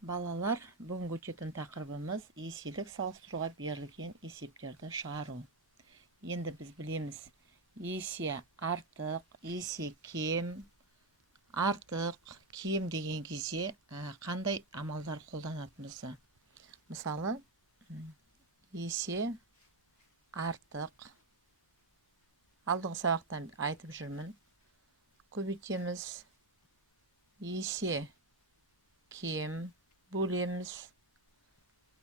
Балалар, бүгінгі өтетін тақырыбымыз еселік салыстыруға берілген есептерді шығару. Енді біз білеміз, есе артық, есе кем, артық, кем деген кезде қандай амалдар қолданатынымызды. Мысалы, есе артық, алдыңғы сабақтан айтып жүрмін, көбейтеміз, есе кем бөлеміз,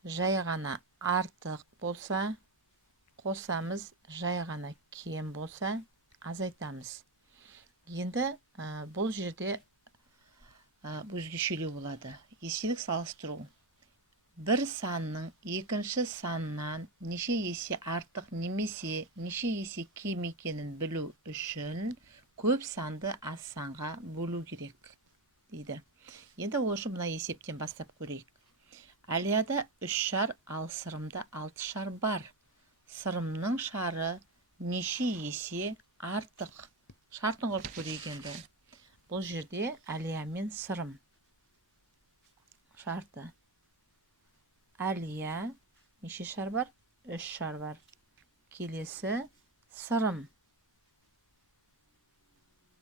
жай ғана артық болса қосамыз, жай ғана кем болса азайтамыз. Енді бұл жерде өзгешелеу болады. Еселік салыстыру. Бір санның екінші саннан неше есе артық немесе неше есе кем екенін білу үшін көп санды аз санға бөлу керек дейді. Енді ол үшін мына есептен бастап көрейік. Әлияда 3 шар, ал сырымда 6 шар бар. Сырымның шары неше есе артық? Шартын құрып көрейік енді. Бұл жерде Әлия мен сырым. Шарты. Әлия неше шар бар? 3 шар бар. Келесі сырым.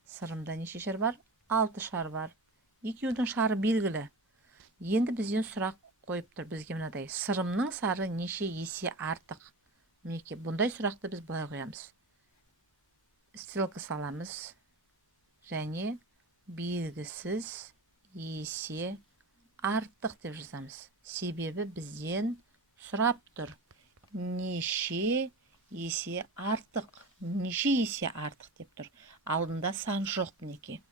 Сырымда неше шар бар? 6 шар бар. Екеудің шары белгілі. Енді бізден сұрақ қойып тұр бізге мынадай. Сырымның сары неше есе артық? Мінекей, бұндай сұрақты біз былай қоямыз. Стрелка саламыз және белгісіз есе артық деп жазамыз. Себебі бізден сұрап тұр. Неше есе артық? Неше есе артық деп тұр. Алдында сан жоқ мінекей.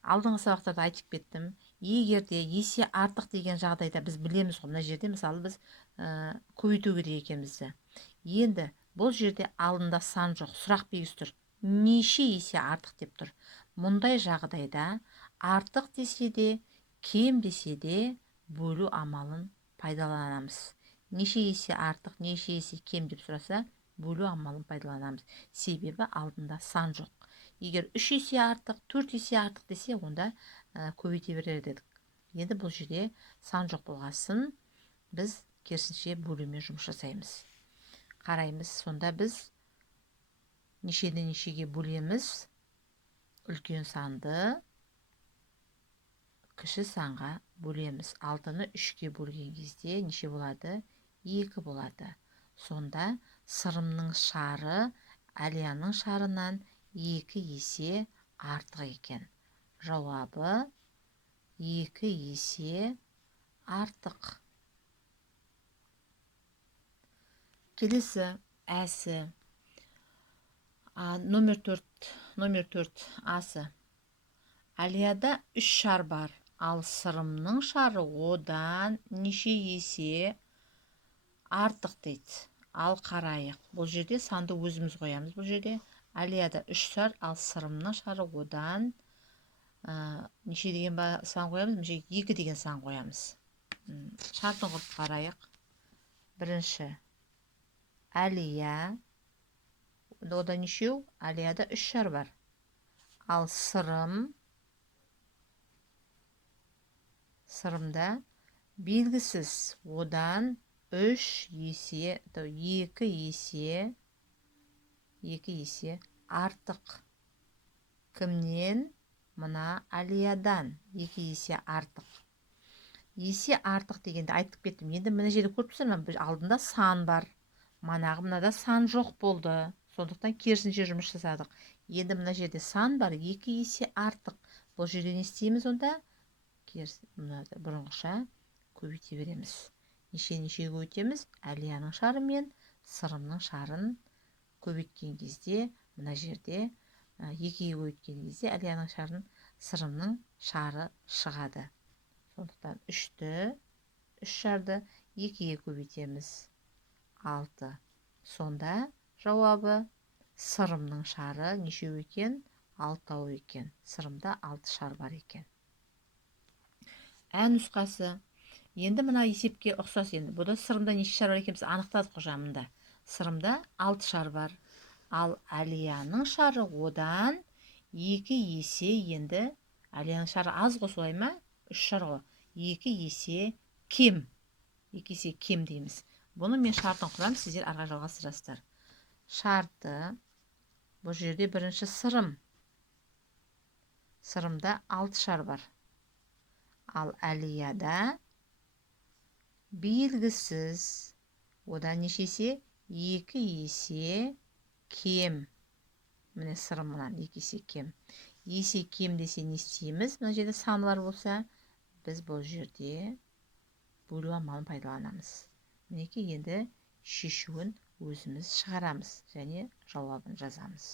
Алдыңғы сабақтарда айтып кеттім. Егерде есе артық деген жағдайда біз білеміз ғой, мына жерде мысалы біз көбейту керек екенбізді. Енді бұл жерде алдында сан жоқ, сұрақ белгісі тұр. Неше есе артық деп тұр. Мұндай жағдайда артық десе де, кем десе де бөлу амалын пайдаланамыз. Неше есе артық, неше есе кем деп сұраса, бөлу амалын пайдаланамыз. Себебі алдында сан жоқ. Егер 3 есе артық, 4 есе артық десе, онда көбейте берер едік. Енді бұл жерде сан жоқ болғасын, біз керісінше бөлумен жұмыс жасаймыз. Қараймыз, сонда біз нешеден нешеге бөлеміз? Үлкен санды кіші санға бөлеміз. 6-ны 3-ке бөлген кезде неше болады? 2 болады. Сонда сырымның шары Әлияның шарынан 2 есе артық екен. Жауабы 2 есе артық. Келесі әсі. Номер 4 асы. Әлияда 3 шар бар, ал сырымның шары одан неше есе артық дейді. Ал қарайық. Бұл жерде санды өзіміз қоямыз. Бұл жерде Әлияда 3 шар, ал сырымның шары одан неше деген сан қоямыз? 2 деген сан қоямыз. Шартын құрып қарайық. Бірінші Әлия. Ода нешеу? Әлияда 3 шар бар. Ал сырымда белгісіз. Одан 3 есе, 2 есе артық. Кімнен? Мына Әлиядан 2 есе артық. Есе артық дегенде айтып кеттім. Енді мына жерде көріп тұрсыздар ма? Алдында сан бар. Манағы мынада сан жоқ болды. Сондықтан керісінше жұмыс жасадық. Енді мына жерде сан бар, 2 есе артық. Бұл жерде не істейміз онда? Бұрынғыша көбейте береміз. Неше көбейтеміз? Әлияның шары мен сырымның шарын көбейткен кезде, мына жерде 2-ге көбейткен кезде Әлияның шарын сырымның шары шығады. Сондықтан 3 шарды 2-ге көбейтеміз. 6. Сонда жауабы сырымның шары нешеу екен? 6 екен. Сырымда 6 шар бар екен. Ә нұсқасы. Енді мына есепке ұқсас енді. Бұда сырымда неше шар бар екен? Біз анықтадық қожамында. Сырымда 6 шар бар. Ал Әлияның шары одан 2 есе енді. Әлияның шары аз ғой, солай ма? 3 шар ғой. 2 есе кем. 2 есе кем дейміз. Бұны мен шартын құрамын, сіздер арға жалғастырасыздар. Шарты, бұл жерде бірінші сырым. Сырымда 6 шар бар. Ал әлияда белгісіз. Одан неше есе? 2 есе кем. Міне сырымынан 2 есе кем. Есе кем десе не істейміз? Мына жерде санлар болса, біз бұл жерде бөлу амалын пайдаланамыз. Мінекей енді шешуін өзіміз шығарамыз және жауабын жазамыз.